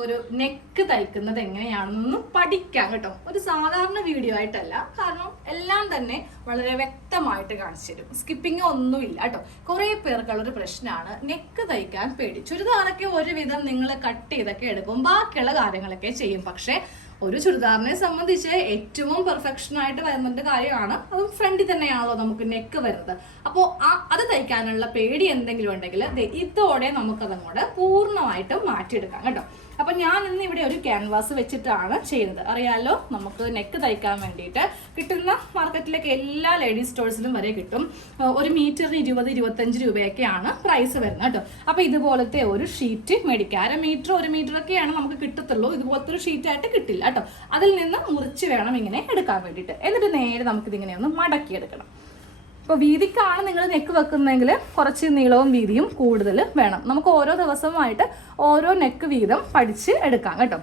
നമുക്കൊരു നെക്ക് തയ്ക്കുന്നത് എങ്ങനെയാണെന്നൊന്ന് പഠിക്കാം കേട്ടോ. ഒരു സാധാരണ വീഡിയോ ആയിട്ടല്ല. കാരണം എല്ലാം തന്നെ വളരെ വ്യക്തമായിട്ട് കാണിച്ചു തരും. സ്കിപ്പിംഗ് ഒന്നുമില്ല കേട്ടോ. കുറേ പേർക്കുള്ളൊരു പ്രശ്നമാണ് നെക്ക് തയ്ക്കാൻ പേടി. ചുരിദാറൊക്കെ ഒരുവിധം നിങ്ങൾ കട്ട് ചെയ്തൊക്കെ എടുക്കും. ബാക്കിയുള്ള കാര്യങ്ങളൊക്കെ ചെയ്യും. പക്ഷേ ഒരു ചുരിദാറിനെ സംബന്ധിച്ച് ഏറ്റവും പെർഫെക്ഷൻ ആയിട്ട് വരുന്നൊരു കാര്യമാണ് അതും ഫ്രണ്ടിൽ തന്നെയാണല്ലോ നമുക്ക് നെക്ക് വരുന്നത്. അപ്പോൾ ആ അത് തയ്ക്കാനുള്ള പേടി എന്തെങ്കിലും ഉണ്ടെങ്കിൽ ഇതോടെ നമുക്കതങ്ങോട്ട് പൂർണമായിട്ടും മാറ്റിയെടുക്കാം കേട്ടോ. അപ്പൊ ഞാൻ ഇന്ന് ഇവിടെ ഒരു ക്യാൻവാസ് വെച്ചിട്ടാണ് ചെയ്യുന്നത്. അറിയാലോ നമുക്ക് നെക്ക് തയ്ക്കാൻ വേണ്ടിയിട്ട് കിട്ടുന്ന മാർക്കറ്റിലേക്ക് എല്ലാ ലേഡീസ് സ്റ്റോഴ്സിലും വരെ കിട്ടും. ഒരു മീറ്ററിന് ഇരുപത് ഇരുപത്തഞ്ച് രൂപയൊക്കെയാണ് പ്രൈസ് വരുന്നത് കേട്ടോ. അപ്പൊ ഇതുപോലത്തെ ഒരു ഷീറ്റ് മേടിക്കുക അര മീറ്റർ ഒരു മീറ്റർ ഒക്കെയാണ് നമുക്ക് കിട്ടത്തുള്ളൂ. ഇതുപോലത്തെ ഒരു ഷീറ്റ് ആയിട്ട് കിട്ടില്ല കേട്ടോ. അതിൽ നിന്ന് മുറിച്ച് വേണം ഇങ്ങനെ എടുക്കാൻ വേണ്ടിയിട്ട്. എന്നിട്ട് നേരെ നമുക്കിതിങ്ങനെ ഒന്ന് മടക്കി എടുക്കണം ഇപ്പോൾ വീതിക്കാണ് നിങ്ങൾ നെക്ക് വെക്കുന്നതെങ്കിൽ കുറച്ച് നീളവും വീതിയും കൂടുതൽ വേണം. നമുക്ക് ഓരോ ദിവസവുമായിട്ട് ഓരോ നെക്ക് വീതം പഠിച്ച് എടുക്കാം കേട്ടോ.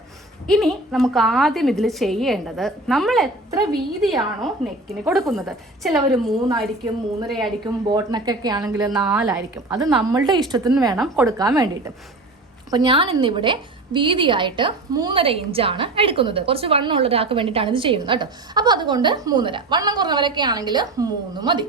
ഇനി നമുക്ക് ആദ്യം ഇതിൽ ചെയ്യേണ്ടത് നമ്മൾ എത്ര വീതിയാണോ നെക്കിന് കൊടുക്കുന്നത്. ചിലവർ മൂന്നായിരിക്കും മൂന്നര ആയിരിക്കും ബോട്ട് നെക്കൊക്കെ ആണെങ്കിൽ നാലായിരിക്കും. അത് നമ്മളുടെ ഇഷ്ടത്തിന് വേണം കൊടുക്കാൻ വേണ്ടിയിട്ട്. അപ്പോൾ ഞാൻ ഇന്നിവിടെ വീതിയായിട്ട് മൂന്നര ഇഞ്ചാണ് എടുക്കുന്നത്. കുറച്ച് വണ്ണമുള്ള ഒരാൾക്ക് വേണ്ടിയിട്ടാണ് ഇത് ചെയ്യുന്നത് കേട്ടോ. അപ്പോൾ അതുകൊണ്ട് മൂന്നര. വണ്ണം കുറഞ്ഞവരൊക്കെ ആണെങ്കിൽ മൂന്ന് മതി.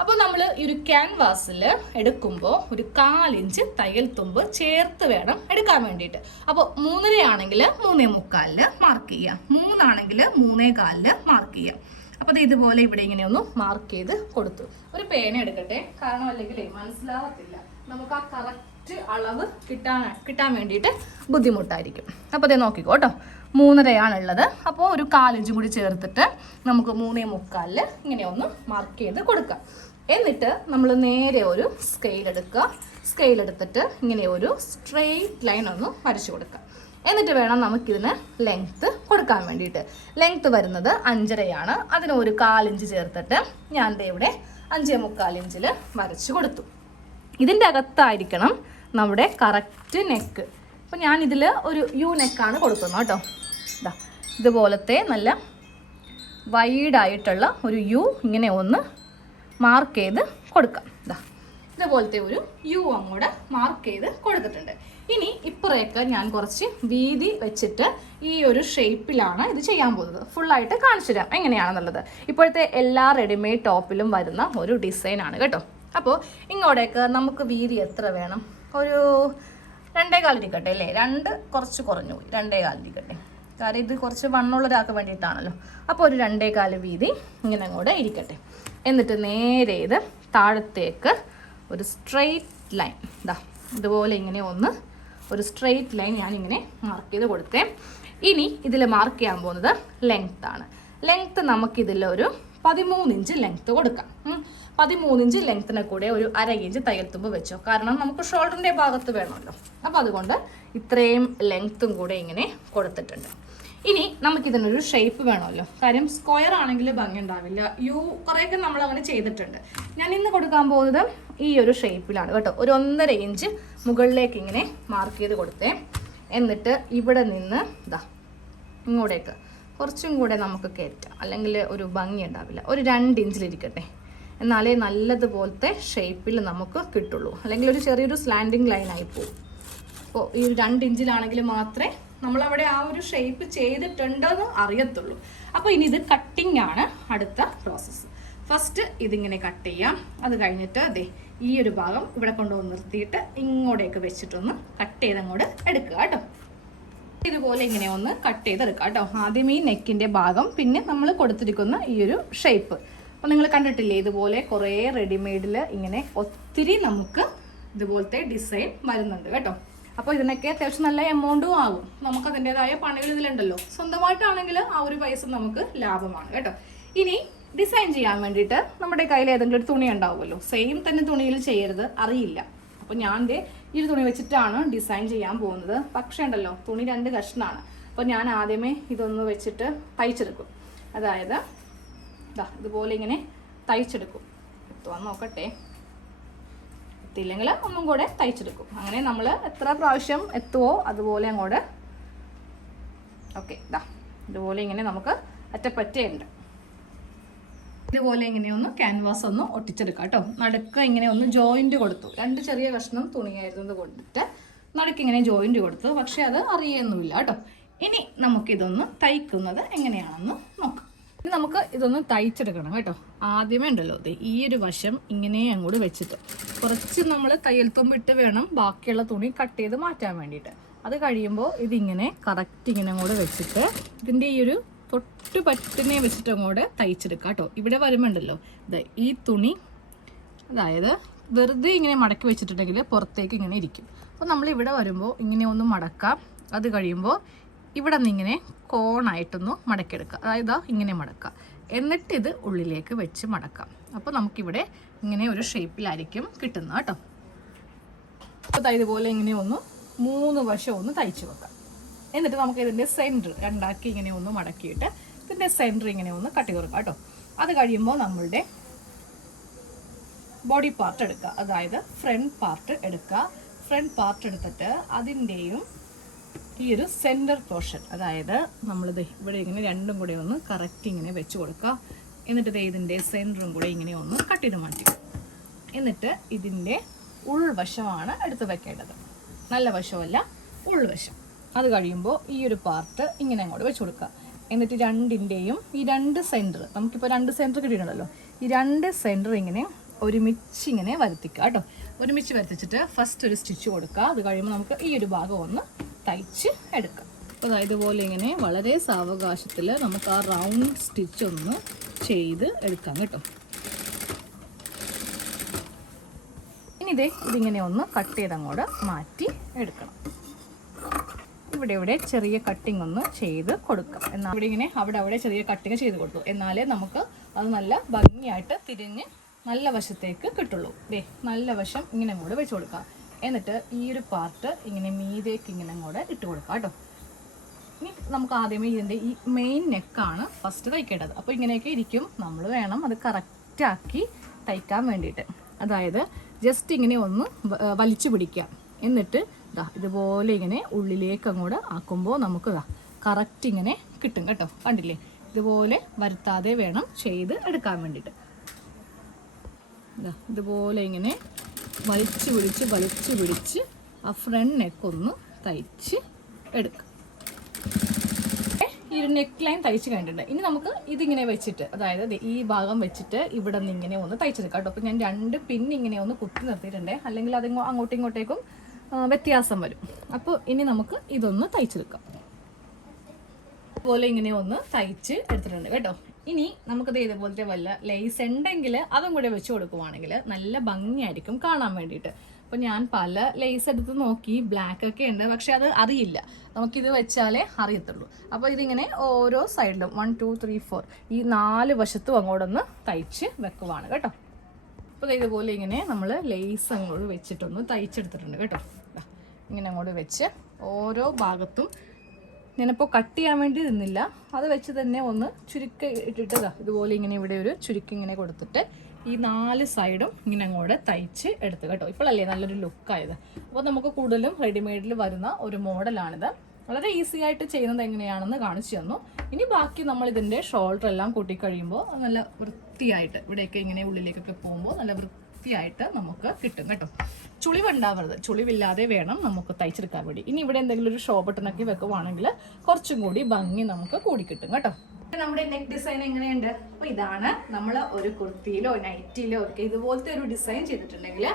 അപ്പോൾ നമ്മൾ ഈ ഒരു ക്യാൻവാസിൽ എടുക്കുമ്പോൾ ഒരു കാലിഞ്ച് തയ്യൽ തുമ്പ് ചേർത്ത് വേണം എടുക്കാൻ വേണ്ടിയിട്ട്. അപ്പോൾ മൂന്നരയാണെങ്കിൽ മൂന്നേ മുക്കാലിൽ മാർക്ക് ചെയ്യാം. മൂന്നാണെങ്കിൽ മൂന്നേ കാലിൽ മാർക്ക് ചെയ്യാം. അപ്പോൾ അത് ഇതുപോലെ ഇവിടെ ഇങ്ങനെ ഒന്ന് മാർക്ക് ചെയ്ത് കൊടുത്തു. ഒരു പേന എടുക്കട്ടെ. കാരണം അല്ലെങ്കിൽ മനസ്സിലാവത്തില്ല. നമുക്ക് ആ കറക്റ്റ് അളവ് കിട്ടാൻ കിട്ടാൻ വേണ്ടിയിട്ട് ബുദ്ധിമുട്ടായിരിക്കും. അപ്പോൾ അതേ നോക്കിക്കോ കേട്ടോ മൂന്നരയാണുള്ളത്. അപ്പോൾ ഒരു കാലിഞ്ചും കൂടി ചേർത്തിട്ട് നമുക്ക് മൂന്നേ മുക്കാലിൽ ഇങ്ങനെ ഒന്ന് മാർക്ക് ചെയ്ത് കൊടുക്കാം. എന്നിട്ട് നമ്മൾ നേരെ ഒരു സ്കെയിൽ എടുക്കുക സ്കെയിൽ എടുത്തിട്ട് ഇങ്ങനെ ഒരു സ്ട്രെയിറ്റ് ലൈൻ ഒന്ന് വരച്ചു കൊടുക്കുക എന്നിട്ട് വേണം നമുക്കിതിന് ലെങ്ത്ത് കൊടുക്കാൻ വേണ്ടിയിട്ട്. ലെങ്ത്ത് വരുന്നത് അഞ്ചരയാണ്. അതിന് ഒരു കാലിഞ്ച് ചേർത്തിട്ട് ഞാൻ ഇവിടെ അഞ്ചേ മുക്കാലിഞ്ചിൽ വരച്ച് കൊടുത്തു. ഇതിന്റെ അകത്തായിരിക്കണം നമ്മുടെ കറക്റ്റ് നെക്ക് അപ്പോൾ ഞാൻ ഇതിൽ ഒരു യു നെക്കാണ് കൊടുക്കുന്നത് കേട്ടോ. ഇതാ ഇതുപോലത്തെ നല്ല വൈഡായിട്ടുള്ള ഒരു യു ഇങ്ങനെ ഒന്ന് മാർക്ക് ചെയ്ത് കൊടുക്കാം. ഇതാ ഇതുപോലത്തെ ഒരു യു അങ്ങോട്ട് മാർക്ക് ചെയ്ത് കൊടുത്തിട്ടുണ്ട്. ഇനി ഇപ്പുറയൊക്കെ ഞാൻ കുറച്ച് വീതി വെച്ചിട്ട് ഈ ഒരു ഷേപ്പിലാണ് ഇത് ചെയ്യാൻ പോകുന്നത്. ഫുള്ളായിട്ട് കാണിച്ചു തരാം എങ്ങനെയാണെന്നുള്ളത്. ഇപ്പോഴത്തെ എല്ലാ റെഡിമെയ്ഡ് ടോപ്പിലും വരുന്ന ഒരു ഡിസൈനാണ് കേട്ടോ. അപ്പോൾ ഇങ്ങോട്ടേക്ക് നമുക്ക് വീതി എത്ര വേണം? ഒരു രണ്ടേ കാലിരിക്കട്ടെ അല്ലേ? രണ്ട് കുറച്ച് കുറഞ്ഞു പോയി. രണ്ടേ കാലിരിക്കട്ടെ കാരണം ഇത് കുറച്ച് വണ്ണുള്ള ഒരാൾക്ക് വേണ്ടിയിട്ടാണല്ലോ. അപ്പോൾ ഒരു രണ്ടേ കാൽ വീതി ഇങ്ങനെ അങ്ങോട്ട് ഇരിക്കട്ടെ. എന്നിട്ട് നേരെ ഇത് താഴത്തേക്ക് ഒരു സ്ട്രെയിറ്റ് ലൈൻ ഇതാ ഇതുപോലെ ഇങ്ങനെ ഒന്ന് ഒരു സ്ട്രെയിറ്റ് ലൈൻ ഞാൻ ഇങ്ങനെ മാർക്ക് ചെയ്ത് കൊടുത്തേ. ഇനി ഇതിൽ മാർക്ക് ചെയ്യാൻ പോകുന്നത് ലെങ്ത്താണ് ലെങ്ത്ത് നമുക്കിതിലൊരു പതിമൂന്ന് ഇഞ്ച് ലെങ്ത് കൊടുക്കാം. പതിമൂന്ന് ഇഞ്ച് ലെങ്ത്തിനെ കൂടെ ഒരു അര ഇഞ്ച് തയ്യൽ തുമ്പ് വെച്ചോ. കാരണം നമുക്ക് ഷോൾഡറിന്റെ ഭാഗത്ത് വേണമല്ലോ. അപ്പോൾ അതുകൊണ്ട് ഇത്രയും ലെങ്ത്തും കൂടെ ഇങ്ങനെ കൊടുത്തിട്ടുണ്ട്. ഇനി നമുക്കിതിനൊരു ഷേപ്പ് വേണമല്ലോ. കാര്യം സ്ക്വയർ ആണെങ്കിൽ ഭംഗി ഉണ്ടാവില്ല. യു കുറേയൊക്കെ നമ്മൾ അങ്ങനെ ചെയ്തിട്ടുണ്ട്. ഞാൻ ഇന്ന് കൊടുക്കാൻ പോകുന്നത് ഈ ഒരു ഷേപ്പിലാണ് കേട്ടോ. ഒരു ഒന്നര ഇഞ്ച് മുകളിലേക്ക് ഇങ്ങനെ മാർക്ക് ചെയ്ത് കൊടുത്തേ. എന്നിട്ട് ഇവിടെ നിന്ന് ഇതാ ഇങ്ങോട്ടേക്ക് കുറച്ചും കൂടെ നമുക്ക് കയറ്റാം. അല്ലെങ്കിൽ ഒരു ഭംഗി ഉണ്ടാവില്ല. ഒരു രണ്ട് ഇഞ്ചിലിരിക്കട്ടെ എന്നാലേ നല്ലതുപോലത്തെ ഷേപ്പിൽ നമുക്ക് കിട്ടുള്ളൂ. അല്ലെങ്കിൽ ഒരു ചെറിയൊരു സ്ലാൻഡിങ് ലൈൻ ആയി പോകും അപ്പോൾ ഈ രണ്ട് ഇഞ്ചിലാണെങ്കിൽ മാത്രമേ നമ്മളവിടെ ആ ഒരു ഷേപ്പ് ചെയ്തിട്ടുണ്ടെന്ന് അറിയത്തുള്ളൂ. അപ്പോൾ ഇനി ഇത് കട്ടിംഗ് ആണ് അടുത്ത പ്രോസസ്സ് ഫസ്റ്റ് ഇതിങ്ങനെ കട്ട് ചെയ്യാം. അത് കഴിഞ്ഞിട്ട് അതെ ഈ ഒരു ഭാഗം ഇവിടെ കൊണ്ടുവന്ന് നിർത്തിയിട്ട് ഇങ്ങോട്ടേക്ക് വെച്ചിട്ടൊന്ന് കട്ട് ചെയ്ത് അങ്ങോട്ട് എടുക്കുക കേട്ടോ. ഇതുപോലെ ഇങ്ങനെ ഒന്ന് കട്ട് ചെയ്തെടുക്കാം കേട്ടോ. ആദ്യം ഈ നെക്കിന്റെ ഭാഗം പിന്നെ നമ്മൾ കൊടുത്തിരിക്കുന്ന ഈ ഒരു ഷേപ്പ് അപ്പോൾ നിങ്ങൾ കണ്ടിട്ടില്ലേ ഇതുപോലെ കുറേ റെഡിമെയ്ഡിൽ ഇങ്ങനെ ഒത്തിരി നമുക്ക് ഇതുപോലത്തെ ഡിസൈൻ വരുന്നുണ്ട് കേട്ടോ. അപ്പോൾ ഇതിനൊക്കെ അത്യാവശ്യം നല്ല എമൗണ്ടും ആകും. നമുക്ക് അതിന്റെതായ പണികൾ ഇതിലുണ്ടല്ലോ. സ്വന്തമായിട്ടാണെങ്കിൽ ആ ഒരു പൈസ നമുക്ക് ലാഭമാണ് കേട്ടോ. ഇനി ഡിസൈൻ ചെയ്യാൻ വേണ്ടിയിട്ട് നമ്മുടെ കയ്യിൽ ഏതെങ്കിലും ഒരു തുണി ഉണ്ടാവുമല്ലോ. സെയിം തന്നെ തുണിയിൽ ചെയ്യരുത് അറിയില്ല. അപ്പോൾ ഞാൻ ഈ തുണി വെച്ചിട്ടാണ് ഡിസൈൻ ചെയ്യാൻ പോകുന്നത്. പക്ഷേ ഉണ്ടല്ലോ തുണി രണ്ട് കഷ്ണമാണ് അപ്പോൾ ഞാൻ ആദ്യമേ ഇതൊന്ന് വെച്ചിട്ട് തയ്ച്ചെടുക്കും. അതായത് ഇതാ ഇതുപോലെ ഇങ്ങനെ തയ്ച്ചെടുക്കും. എത്തുവാൻ നോക്കട്ടെ. എത്തിയില്ലെങ്കിൽ ഒന്നും കൂടെ തയ്ച്ചെടുക്കും. അങ്ങനെ നമ്മൾ എത്ര പ്രാവശ്യം എത്തുവോ അതുപോലെ അങ്ങോട്ട്. ഓക്കെ ഇതാ ഇതുപോലെ ഇങ്ങനെ നമുക്ക് അറ്റപ്പറ്റയുണ്ട്. ഇതുപോലെ ഇങ്ങനെ ഒന്ന് ക്യാൻവാസ് ഒന്ന് ഒട്ടിച്ചെടുക്കാം കേട്ടോ. നടുക്ക് ഇങ്ങനെ ഒന്ന് ജോയിന്റ് കൊടുത്തു. രണ്ട് ചെറിയ കഷ്ണം തുണിയായിരുന്നത് കൊണ്ടിട്ട്. നടുക്ക് ഇങ്ങനെ ജോയിന്റ് കൊടുത്തു. പക്ഷേ അത് അറിയൊന്നുമില്ല കേട്ടോ. ഇനി നമുക്കിതൊന്ന് തയ്ക്കുന്നത് എങ്ങനെയാണെന്ന് നോക്കാം. ഇനി നമുക്ക് ഇതൊന്ന് തയ്ച്ചെടുക്കണം കേട്ടോ. ആദ്യമേ ഉണ്ടല്ലോ ദേ ഈ ഒരു വശം ഇങ്ങനെ അങ്ങോട്ട് വെച്ചിട്ട്. കുറച്ച് നമ്മൾ തയ്യൽ തുമ്പിട്ട് വേണം ബാക്കിയുള്ള തുണി കട്ട് ചെയ്ത് മാറ്റാൻ വേണ്ടിയിട്ട്. അത് കഴിയുമ്പോൾ ഇതിങ്ങനെ കറക്റ്റ് ഇങ്ങനെ അങ്ങോട്ട് വെച്ചിട്ട് ഇതിന്റെ ഈ ഒരു തൊട്ട് പറ്റിനെ വെച്ചിട്ട് അങ്ങോട്ട് തയ്ച്ചെടുക്കാം കേട്ടോ. ഇവിടെ വരുമ്പോണ്ടല്ലോ ഈ തുണി അതായത് വെറുതെ ഇങ്ങനെ മടക്കി വെച്ചിട്ടുണ്ടെങ്കിൽ പുറത്തേക്ക് ഇങ്ങനെ ഇരിക്കും. അപ്പോൾ നമ്മൾ ഇവിടെ വരുമ്പോൾ ഇങ്ങനെ ഒന്ന് മടക്കാം. അത് കഴിയുമ്പോൾ ഇവിടെ നിന്ന് ഇങ്ങനെ കോണായിട്ടൊന്ന് മടക്കിയെടുക്കുക അതായത് ഇങ്ങനെ മടക്കാം. എന്നിട്ട് ഇത് ഉള്ളിലേക്ക് വെച്ച് മടക്കാം. അപ്പോൾ നമുക്കിവിടെ ഇങ്ങനെ ഒരു ഷേപ്പിലായിരിക്കും കിട്ടുന്നത് കേട്ടോ. അപ്പോൾ ഇതുപോലെ ഇങ്ങനെ ഒന്ന് മൂന്ന് വശം ഒന്ന് തയ്ച്ചു വെക്കാം. എന്നിട്ട് നമുക്ക് ഇതിന്റെ സെന്റർ രണ്ടാക്കി ഇങ്ങനെ ഒന്ന് മടക്കിയിട്ട് ഇതിന്റെ സെന്റർ ഇങ്ങനെ ഒന്ന് കട്ടി കൊടുക്കാം കേട്ടോ. അത് കഴിയുമ്പോൾ നമ്മളുടെ ബോഡി പാർട്ട് എടുക്കുക. അതായത് ഫ്രണ്ട് പാർട്ട് എടുക്കുക. ഫ്രണ്ട് പാർട്ട് എടുത്തിട്ട് അതിന്റെയും ഈ ഒരു സെന്റർ പോർഷൻ അതായത് നമ്മളിത് ഇവിടെ ഇങ്ങനെ രണ്ടും കൂടെ ഒന്ന് കറക്റ്റ് ഇങ്ങനെ വെച്ച് കൊടുക്കുക. എന്നിട്ട് ഇത് ഇതിന്റെ സെന്ററും കൂടെ ഇങ്ങനെ ഒന്ന് കട്ട് ചെയ്ത് മാറ്റി. എന്നിട്ട് ഇതിന്റെ ഉൾവശമാണ് എടുത്ത് വെക്കേണ്ടത്. നല്ല വശമല്ല ഉൾവശം. അത് കഴിയുമ്പോൾ ഈ ഒരു പാർട്ട് ഇങ്ങനെ അങ്ങോട്ട് വെച്ച് കൊടുക്കുക എന്നിട്ട് രണ്ടിന്റെയും ഈ രണ്ട് സെന്റർ നമുക്കിപ്പോൾ രണ്ട് സെന്റർ കിട്ടിയിട്ടുണ്ടല്ലോ. ഈ രണ്ട് സെന്റർ ഇങ്ങനെ ഒരുമിച്ച് ഇങ്ങനെ വരുത്തിക്കുക കേട്ടോ. ഒരുമിച്ച് വരുത്തിച്ചിട്ട് ഫസ്റ്റ് ഒരു സ്റ്റിച്ച് കൊടുക്കുക അത് കഴിയുമ്പോൾ നമുക്ക് ഈ ഒരു ഭാഗം ഒന്ന് തയ്ച്ച് എടുക്കാം. അപ്പോൾ ഇതുപോലെ ഇങ്ങനെ വളരെ സാവകാശത്തിൽ നമുക്ക് ആ റൗണ്ട് സ്റ്റിച്ച് ഒന്ന് ചെയ്ത് എടുക്കാം കേട്ടോ. ഇനി ഇതേ ഇതിങ്ങനെ ഒന്ന് കട്ട് ചെയ്ത് അങ്ങോട്ട് മാറ്റി എടുക്കണം. ഇവിടെ ഇവിടെ ചെറിയ കട്ടിംഗ് ഒന്ന് ചെയ്ത് കൊടുക്കാം. എന്നാൽ ഇവിടെ ഇങ്ങനെ അവിടെ അവിടെ ചെറിയ കട്ടിങ് ചെയ്ത് കൊടുത്തു. എന്നാലേ നമുക്ക് അത് നല്ല ഭംഗിയായിട്ട് തിരിഞ്ഞ് നല്ല വശത്തേക്ക് കിട്ടുള്ളൂ. ദേ നല്ല വശം ഇങ്ങനെ കൂടെ വെച്ച് കൊടുക്കാം. എന്നിട്ട് ഈ ഒരു പാർട്ട് ഇങ്ങനെ മീതേക്ക് ഇങ്ങനെ കൂടെ ഇട്ട് കൊടുക്കാം കേട്ടോ. ഇനി നമുക്ക് ആദ്യമേ ഇതിന്റെ ഈ മെയിൻ നെക്കാണ് ഫസ്റ്റ് തയ്ക്കേണ്ടത്. അപ്പോൾ ഇങ്ങനെയൊക്കെ ഇരിക്കും. നമ്മൾ വേണം അത് കറക്റ്റാക്കി തയ്ക്കാൻ വേണ്ടിയിട്ട്. അതായത് ജസ്റ്റ് ഇങ്ങനെ ഒന്ന് വലിച്ചു പിടിക്കാം. എന്നിട്ട് ദാ ഇതുപോലെ ഇങ്ങനെ ഉള്ളിലേക്ക് അങ്ങോട്ട് ആക്കുമ്പോൾ നമുക്ക് ദാ കറക്റ്റ് ഇങ്ങനെ കിട്ടും കേട്ടോ. കണ്ടില്ലേ? ഇതുപോലെ വരുത്താതെ വേണം ചെയ്ത് എടുക്കാൻ വേണ്ടിയിട്ട്. ഇതുപോലെ ഇങ്ങനെ വലിച്ചു പിടിച്ച് വലിച്ചു പിടിച്ച് ആ ഫ്രണ്ട് നെക്ക് ഒന്ന് തയ്ച്ച് എടുക്കാം. ഈ ഒരു നെക്ക് ലൈൻ തയ്ച്ച് കഴിഞ്ഞിട്ടുണ്ട്. ഇനി നമുക്ക് ഇതിങ്ങനെ വെച്ചിട്ട് അതായത് ഈ ഭാഗം വെച്ചിട്ട് ഇവിടെ നിന്ന് ഇങ്ങനെ ഒന്ന് തയ്ച്ചെടുക്കാം കേട്ടോ. അപ്പോൾ ഞാൻ രണ്ട് പിന്നിങ്ങനെ ഒന്ന് കുത്തി നിർത്തിയിട്ടുണ്ട്. അല്ലെങ്കിൽ അത് അങ്ങോട്ടും ഇങ്ങോട്ടേക്കും വ്യത്യാസം വരും. അപ്പോൾ ഇനി നമുക്ക് ഇതൊന്ന് തയ്ച്ചെടുക്കാം. അതുപോലെ ഇങ്ങനെ ഒന്ന് തയ്ച്ച് എടുത്തിട്ടുണ്ട് കേട്ടോ. ഇനി നമുക്കത് ഇതുപോലത്തെ വല്ല ലേസ് ഉണ്ടെങ്കിൽ അതും കൂടെ വെച്ച് കൊടുക്കുവാണെങ്കിൽ നല്ല ഭംഗിയായിരിക്കും കാണാൻ വേണ്ടിയിട്ട്. അപ്പോൾ ഞാൻ പല ലേസ് എടുത്ത് നോക്കി ബ്ലാക്ക് ഒക്കെ ഉണ്ട് പക്ഷെ അത് അറിയില്ല. നമുക്കിത് വെച്ചാലേ അറിയത്തുള്ളൂ. അപ്പോൾ ഇതിങ്ങനെ ഓരോ സൈഡിലും വൺ ടു ത്രീ ഫോർ ഈ നാല് വശത്തും അങ്ങോട്ടൊന്ന് തയ്ച്ച് വെക്കുവാണ് കേട്ടോ. അപ്പോൾ ഇതുപോലെ ഇങ്ങനെ നമ്മൾ ലേസ് അങ്ങോട്ട് വെച്ചിട്ടൊന്ന് തയ്ച്ചെടുത്തിട്ടുണ്ട് കേട്ടോ. ഇങ്ങനെ അങ്ങോട്ട് വെച്ച് ഓരോ ഭാഗത്തും ഞാനിപ്പോൾ കട്ട് ചെയ്യാൻ വേണ്ടി നിന്നില്ല. അത് വെച്ച് തന്നെ ഒന്ന് ചുരുക്ക ഇട്ടിട്ട് ഇതുപോലെ ഇങ്ങനെ ഇവിടെ ഒരു ചുരുക്കം ഇങ്ങനെ കൊടുത്തിട്ട് ഈ നാല് സൈഡും ഇങ്ങനെ അങ്ങോട്ട് തയ്ച്ച് എടുത്ത് കേട്ടോ. ഇപ്പോഴല്ലേ നല്ലൊരു ലുക്കായത് അപ്പോൾ നമുക്ക് കൂടുതലും റെഡിമെയ്ഡിൽ വരുന്ന ഒരു മോഡലാണിത് വളരെ ഈസി ആയിട്ട് ചെയ്യുന്നത് എങ്ങനെയാണെന്ന് കാണിച്ചു തന്നു. ഇനി ബാക്കി നമ്മൾ ഇതിന്റെ ഷോൾഡർ എല്ലാം കൂട്ടിക്കഴിയുമ്പോൾ നല്ല വൃത്തിയായിട്ട് ഇവിടെയൊക്കെ ഇങ്ങനെ ഉള്ളിലേക്കൊക്കെ പോകുമ്പോൾ നല്ല വൃത്തിയായിട്ട് നമുക്ക് കിട്ടും കേട്ടോ. ചുളിവുണ്ടാവരുത്. ചുളിവില്ലാതെ വേണം നമുക്ക് തയ്ച്ചെടുക്കാൻ വേണ്ടി. ഇനി ഇവിടെ എന്തെങ്കിലും ഒരു ഷോ ബട്ടണൊക്കെ വെക്കുവാണെങ്കിൽ കുറച്ചും കൂടി ഭംഗി നമുക്ക് കൂടി കിട്ടും കേട്ടോ. നമ്മുടെ നെക്ക് ഡിസൈൻ എങ്ങനെയുണ്ട്? അപ്പൊ ഇതാണ് നമ്മൾ ഒരു കുർത്തിയിലോ നൈറ്റിയിലോ ഒക്കെ ഇതുപോലത്തെ ഒരു ഡിസൈൻ ചെയ്തിട്ടുണ്ടെങ്കിൽ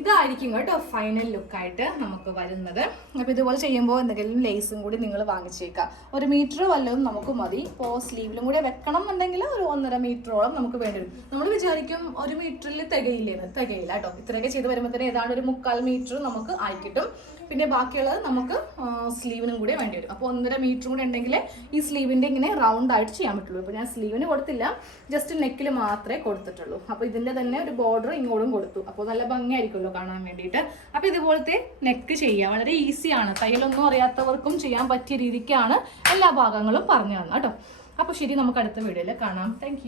ഇതായിരിക്കും കേട്ടോ ഫൈനൽ ലുക്കായിട്ട് നമുക്ക് വരുന്നത്. അപ്പോൾ ഇതുപോലെ ചെയ്യുമ്പോൾ എന്തെങ്കിലും ലേസും കൂടി നിങ്ങൾ വാങ്ങിച്ചേക്കാം ഒരു മീറ്റർ വല്ലതും നമുക്ക് മതി. ഇപ്പോൾ സ്ലീവിലും കൂടി വെക്കണം എന്നുണ്ടെങ്കിൽ ഒരു ഒന്നര മീറ്ററോളം നമുക്ക് വേണ്ടി വരും. നമ്മൾ വിചാരിക്കും ഒരു മീറ്ററിൽ തികയില്ലേന്ന് തികയില്ല? കേട്ടോ. ഇത്രയൊക്കെ ചെയ്ത് വരുമ്പോൾ തന്നെ ഏതാണ്ട് ഒരു മുക്കാൽ മീറ്റർ നമുക്ക് ആയി കിട്ടും. പിന്നെ ബാക്കിയുള്ളത് നമുക്ക് സ്ലീവിനും കൂടി വേണ്ടി വരും. അപ്പോൾ ഒന്നര മീറ്റർ കൂടെ ഉണ്ടെങ്കിൽ ഈ സ്ലീവിന്റെ ഇങ്ങനെ റൗണ്ട് ആയിട്ട് ചെയ്യാൻ പറ്റുള്ളൂ. അപ്പോൾ ഞാൻ സ്ലീവിന് കൊടുത്തില്ല ജസ്റ്റ് നെക്കിൽ മാത്രമേ കൊടുത്തിട്ടുള്ളൂ. അപ്പോൾ ഇതിന്റെ തന്നെ ഒരു ബോർഡർ ഇങ്ങോട്ടും കൊടുത്തു. അപ്പോൾ നല്ല ഭംഗിയായിരിക്കുമല്ലോ കാണാൻ വേണ്ടിയിട്ട്. അപ്പോൾ ഇതുപോലത്തെ നെക്ക് ചെയ്യാം. വളരെ ഈസിയാണ് തയ്യലൊന്നും അറിയാത്തവർക്കും ചെയ്യാൻ പറ്റിയ രീതിക്കാണ് എല്ലാ ഭാഗങ്ങളും പറഞ്ഞു തന്നെ കേട്ടോ. അപ്പോൾ ശരി നമുക്ക് അടുത്ത വീഡിയോയിൽ കാണാം. താങ്ക്